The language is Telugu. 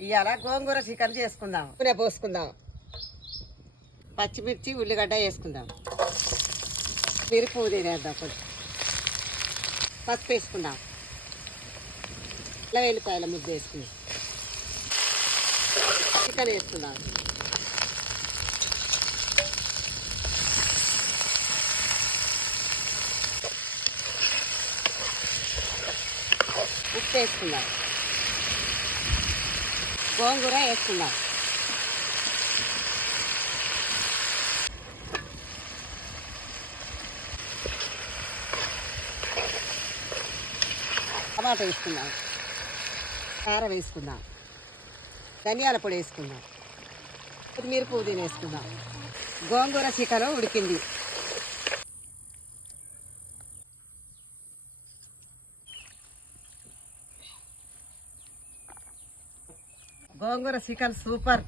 ఇవాళ గోంగూర చికెన్ చేసుకుందాం. నూనె పోసుకుందాం. పచ్చిమిర్చి ఉల్లిగడ్డ వేసుకుందాం. మిరపు తినేద్దాం. కొంచెం పసుపు వేసుకుందాం. అల్లం వెల్లిపాయల ముద్ద వేసుకుందాం. చికెన్ వేసుకుందాం. ఉప్పు వేసుకుందాం. గోంగూర వేసుకుందాం. టమాటా వేసుకుందాం. కారం వేసుకుందాం. ధనియాల పొడి వేసుకుందాం. కొత్తిమీర పుదీనా వేసుకుందాం. గోంగూర చికెన్ ఉడికింది. గోంగూర చికెన్ సూపర్.